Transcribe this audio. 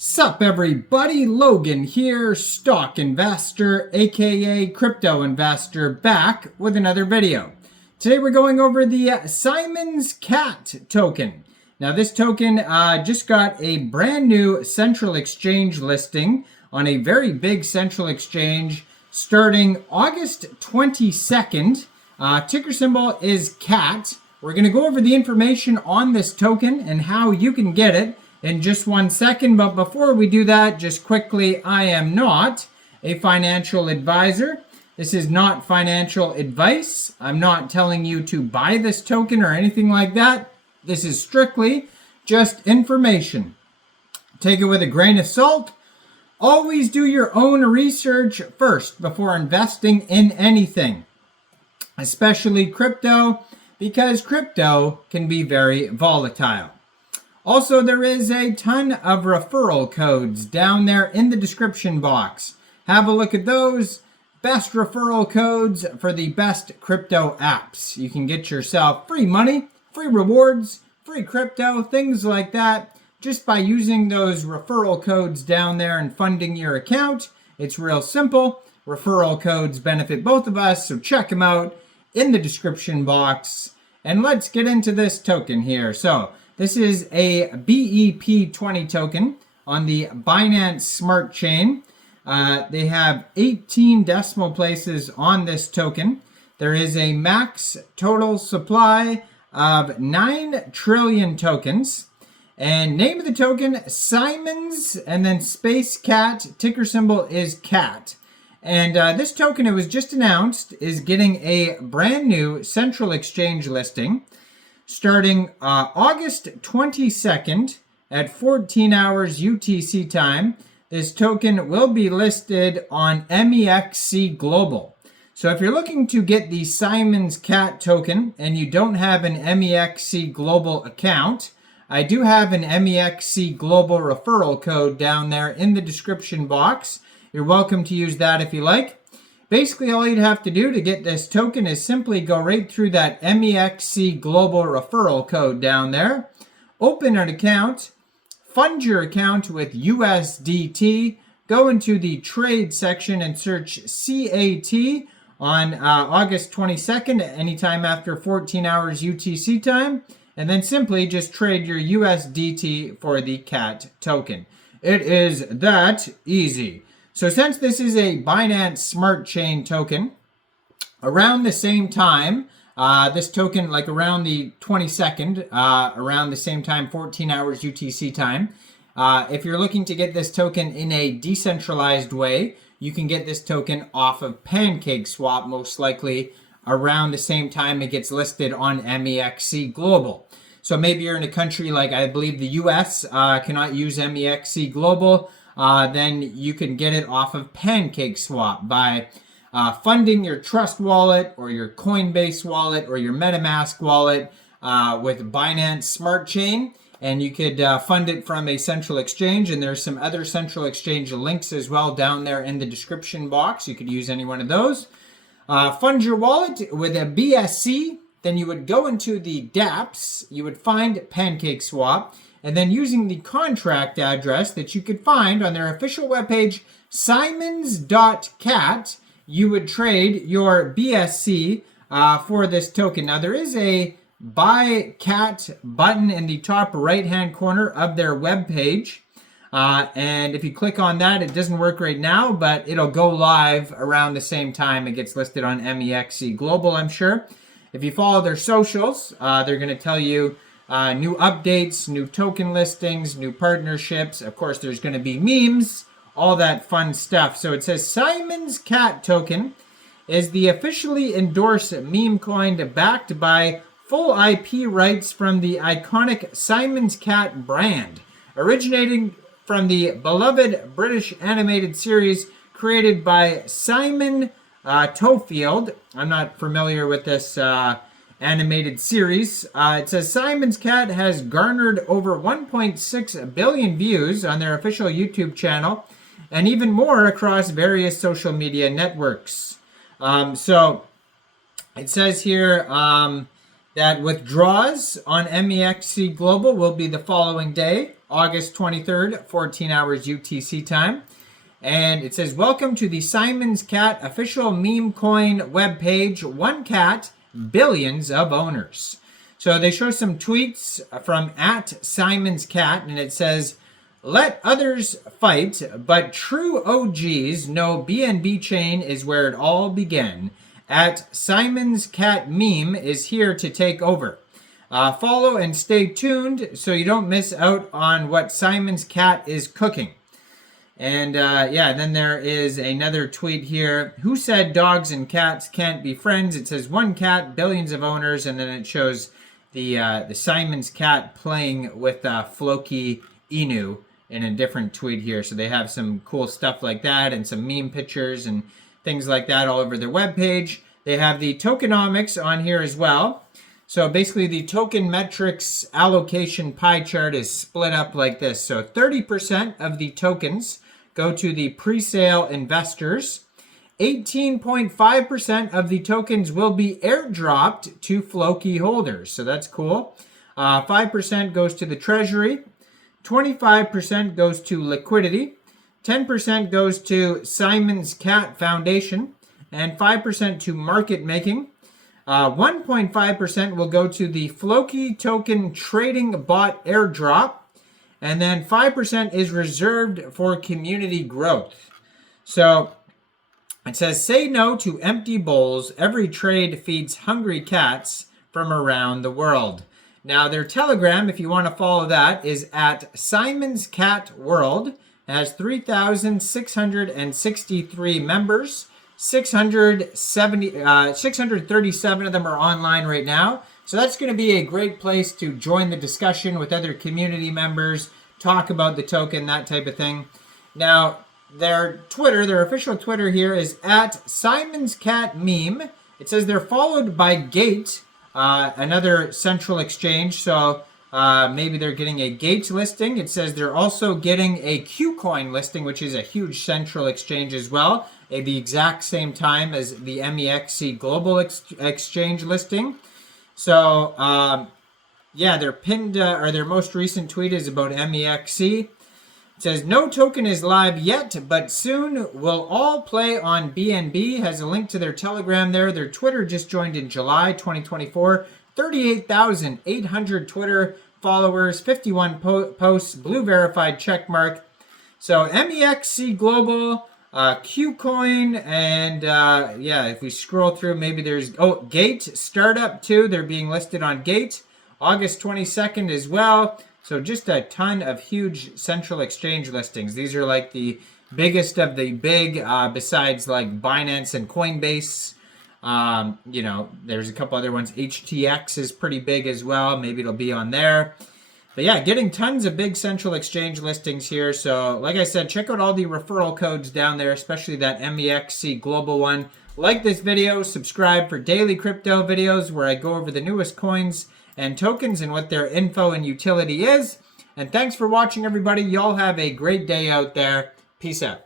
Sup everybody, Logan here, stock investor, aka crypto investor, back with another video. Today we're going over the Simon's Cat token. Now this token just got a brand new central exchange listing on a very big central exchange starting August 22nd. Ticker symbol is CAT. We're going to go over the information on this token and how you can get it in just 1 second, but before we do that, just quickly, I am not a financial advisor. This is not financial advice. I'm not telling you to buy this token or anything like that. This is strictly just information. Take it with a grain of salt. Always do your own research first before investing in anything, especially crypto, because crypto can be very volatile. Also, there is a ton of referral codes down there in the description box. Have a look at those. Best referral codes for the best crypto apps. You can get yourself free money, free rewards, free crypto, things like that, just by using those referral codes down there and funding your account. It's real simple. Referral codes benefit both of us, so check them out in the description box. And let's get into this token here. So this is a BEP20 token on the Binance Smart Chain. They have 18 decimal places on this token. There is a max total supply of 9 trillion tokens. And name of the token, Simon's, and then space cat, ticker symbol is CAT. And this token, it was just announced, is getting a brand new central exchange listing starting August 22nd at 14 hours UTC time. This token will be listed on Mexc Global. So if you're looking to get the Simon's Cat token and you don't have an Mexc Global account, I do have an Mexc Global referral code down there in the description box. You're welcome to use that if you like. Basically, all you'd have to do to get this token is simply go right through that Mexc Global referral code down there, open an account, fund your account with USDT, go into the trade section and search CAT on August 22nd, anytime after 14 hours UTC time, and then simply just trade your USDT for the CAT token. It is that easy. So since this is a Binance Smart Chain token, around the same time, this token, like around the 22nd, around the same time, 14 hours UTC time, if you're looking to get this token in a decentralized way, you can get this token off of PancakeSwap, most likely around the same time it gets listed on Mexc Global. So maybe you're in a country like, I believe the US cannot use Mexc Global, then you can get it off of PancakeSwap by funding your Trust wallet or your Coinbase wallet or your MetaMask wallet with Binance Smart Chain, and you could fund it from a central exchange. And there's some other central exchange links as well down there in the description box. You could use any one of those. Fund your wallet with a BSC, then you would go into the dApps, you would find PancakeSwap, and then using the contract address that you could find on their official webpage, simons.cat, you would trade your BSC for this token. Now, there is a Buy CAT button in the top right-hand corner of their webpage. And if you click on that, it doesn't work right now, but it'll go live around the same time it gets listed on Mexc Global, I'm sure. If you follow their socials, they're going to tell you new updates, new token listings, new partnerships. Of course, there's going to be memes, all that fun stuff. So it says Simon's Cat token is the officially endorsed meme coin backed by full IP rights from the iconic Simon's Cat brand, originating from the beloved British animated series created by Simon Toefield. I'm not familiar with this animated series. It says Simon's Cat has garnered over 1.6 billion views on their official YouTube channel and even more across various social media networks. So it says here that withdrawals on Mexc Global will be the following day, August 23rd, 14 hours UTC time. And it says, welcome to the Simon's Cat official Memecoin webpage. One cat, billions of owners. So they show some tweets from @SimonsCat, and it says, let others fight, but true OGs know BNB chain is where it all began. @SimonsCat meme is here to take over. Follow and stay tuned so you don't miss out on what Simon's Cat is cooking. And then there is another tweet here. Who said dogs and cats can't be friends? It says one cat, billions of owners, and then it shows the Simon's Cat playing with Floki Inu in a different tweet here. So they have some cool stuff like that and some meme pictures and things like that all over their webpage. They have the tokenomics on here as well. So basically the token metrics allocation pie chart is split up like this. So 30% of the tokens go to the pre-sale investors. 18.5% of the tokens will be airdropped to Floki holders. So that's cool. 5% goes to the treasury. 25% goes to liquidity. 10% goes to Simon's Cat Foundation. And 5% to market making. 1.5% will go to the Floki token trading bot airdrop. And then 5% is reserved for community growth. So it says, say no to empty bowls. Every trade feeds hungry cats from around the world. Now their Telegram, if you want to follow that, is @SimonsCatWorld. It has 3,663 members. 637 of them are online right now. So that's going to be a great place to join the discussion with other community members, talk about the token, that type of thing. Now, their Twitter, their official Twitter here is @SimonsCatMeme. It says they're followed by Gate, another central exchange. So maybe they're getting a Gate listing. It says they're also getting a Kucoin listing, which is a huge central exchange as well, at the exact same time as the Mexc global exchange listing. So, their pinned or their most recent tweet is about Mexc. It says, no token is live yet, but soon we'll all play on BNB. Has a link to their Telegram there. Their Twitter just joined in July 2024. 38,800 Twitter followers, 51 posts, blue verified check mark. So Mexc Global, Kucoin, and if we scroll through, maybe there's Gate startup too. They're being listed on Gate, August 22nd as well. So just a ton of huge central exchange listings. These are like the biggest of the big, besides like Binance and Coinbase. There's a couple other ones. HTX is pretty big as well. Maybe it'll be on there. But yeah, getting tons of big central exchange listings here. So like I said, check out all the referral codes down there, especially that Mexc Global one. Like this video, subscribe for daily crypto videos where I go over the newest coins and tokens and what their info and utility is. And thanks for watching, everybody. Y'all have a great day out there. Peace out.